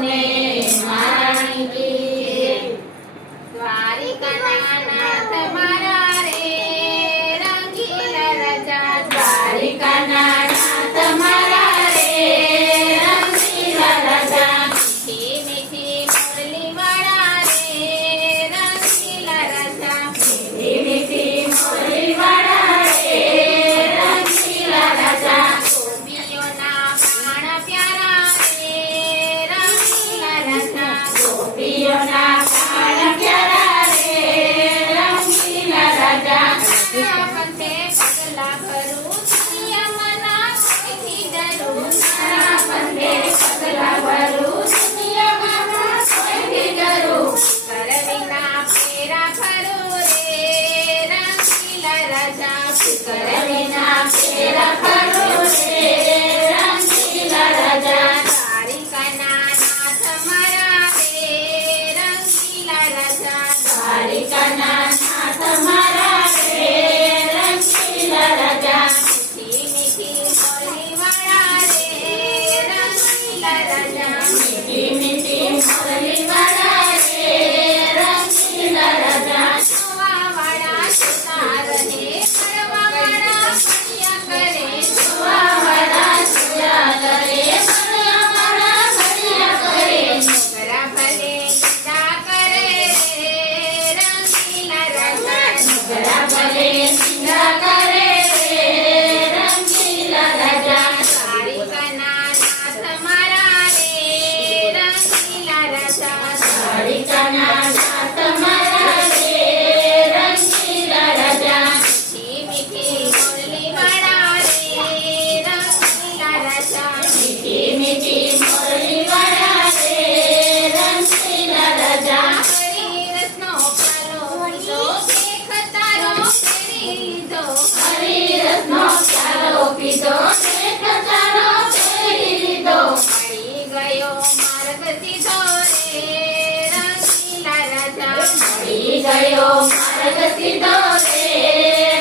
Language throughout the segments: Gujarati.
ને મારાણી કી દ્વારિકાના નાથ મારા રે રંગીલા રાજા દ્વારિકાના નાથ મારા રે રંગીલા રાજા મીઠી મીઠી મોરલી વાળા રે રંગીલા રાજા મીઠી મીઠી મોરલી વાળા રે રંગીલા રાજા ગોપીઓના પ્રાણ પ્યારા રે રંગીલા રાજા ગોપીઓના પ્રાણ પ્યારા રે રંગીલા રાજા પંથે પગલા ભરું દુનિયામાં કોઈથી ડરું તારા પંથે પગલા ભરું દુનિયામાં કોઈથી ડરું કરવીના ફેરા ફરું રે રંગીલા રાજા કરવીના ફેરા ફરું રે રંગીલા રાજા દ્વારિકાના નાથ મારા રે રંગીલા રાજા દ્વારિકાના નાથ મારા રે રંગીલા રાજા મીઠી મીઠી મોરલી વાળા રે રંગીલા રાજા મીઠી મીઠી મોરલી વાળા રે રંગીલા રાજા જોવા વાળા જોતા રહે મળવા વાળા મળ્યા કરે જોવા વાળા જોયા કરે મળવા વાળા મળ્યા કરે નોકરા ભલે નિંદા કરે રે રંગીલા રાજા નોકરા ભલે નિંદા કરે રે રંગીલા રાજા દ્વારિકાના નાથ મારા રે રંગીલા રાજા દ્વારિકાના નાથ મારા રે રંગીલા રાજા મીઠી મીઠી મોરલી વાળા રે રંગીલા રાજા મીઠી મીઠી મોરલી વાળા રે રંગીલા રાજા હરી રસનો પ્યાલો પીધો દેખ તારો ફેરી લીધો હરી રસનો પ્યાલો પીધો દેખ તારો ફેરી લીધો મળી ગયો માર્ગ સીધો રે રંગીલા રાજા મળી ગયો માર્ગ સીધો રે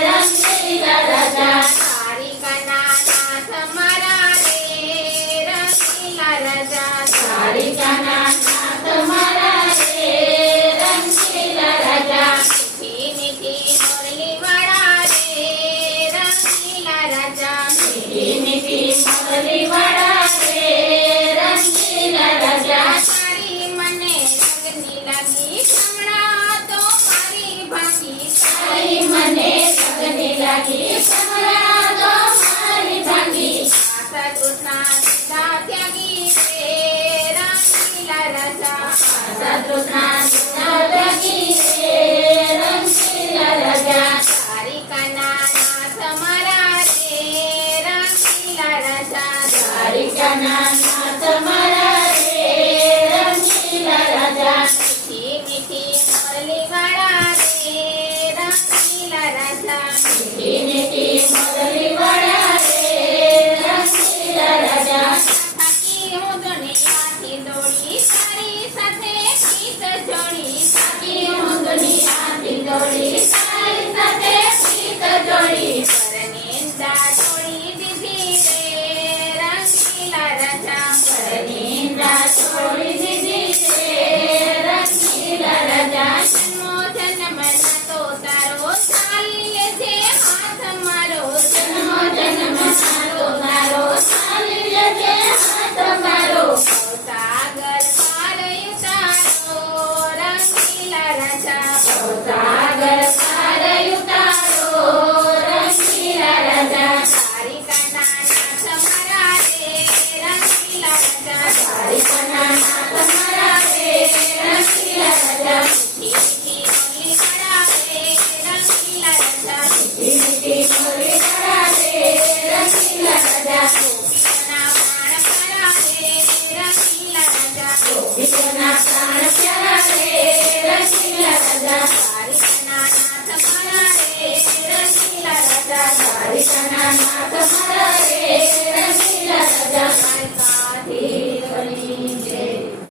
રંગીલા રાજા દ્વારિકાના નાથ મારા રે રંગીલા રાજા દ્વારિકાના નાથ મારા રે રંગીલા રાજા મીઠી મીઠી મોરલી વાળા રે રંગીલા રાજા મીઠી મીઠી મોરલી વાળા રે રંગીલા રાજા તારી મને રંગની લાગી કમળા તો મારી ભાગી તારી મને રંગની લાગી કમળા તો મારી ભાગી આશા તૃષ્ણા દીધા ત્યાગી રે રંગીલા રાજા આશા તૃષ્ણા દીધા ત્યાગી રે રંગીલા રાજા દ્વારિકાના નાથ મારા રે રંગીલા રાજા દ્વારિકાના નાથ મારા રે રંગીલા રાજા મીઠી મીઠી મોરલી વાળા રે રંગીલા રાજા મીઠી મીઠી મોરલી વાળા રે રંગીલા રાજા થાકી હું દુનિયાથી દોડી તારી સાથે ગીત જોડી થાકી હું દુનિયાથી દોડી તારી સાથે ગીત જોડી પરનિંદા છોડી દીધી રે રંગીલા રાજા પરનિંદા છોડી દીધી રે રંગીલા રાજા જન્મો જન્મના તો તારો ચાલી લેજે હાથ મારો જન્મો જન્મના તો તારો ચાલી લેજે હાથ મારો ભવસાગર પાર ઉતારો રંગીલા રાજા ભવસાગર પાર ઉતારો રંગીલા રાજા દ્વારિકાના નાથ મારા રે રંગીલા રાજા દ્વારિકાના નાથ મારા રે રંગીલા રાજા મીઠી મીઠી મોરલી વાળા રે રંગીલા રાજા મીઠી મીઠી મોરલી વાળા રે રંગીલા રાજા ગોપીઓના પ્રાણ પ્યારા રે રંગીલા રાજા દ્વારિકાના નાથ મારા રે રંગીલા રાજા દ્વારિકાના નાથ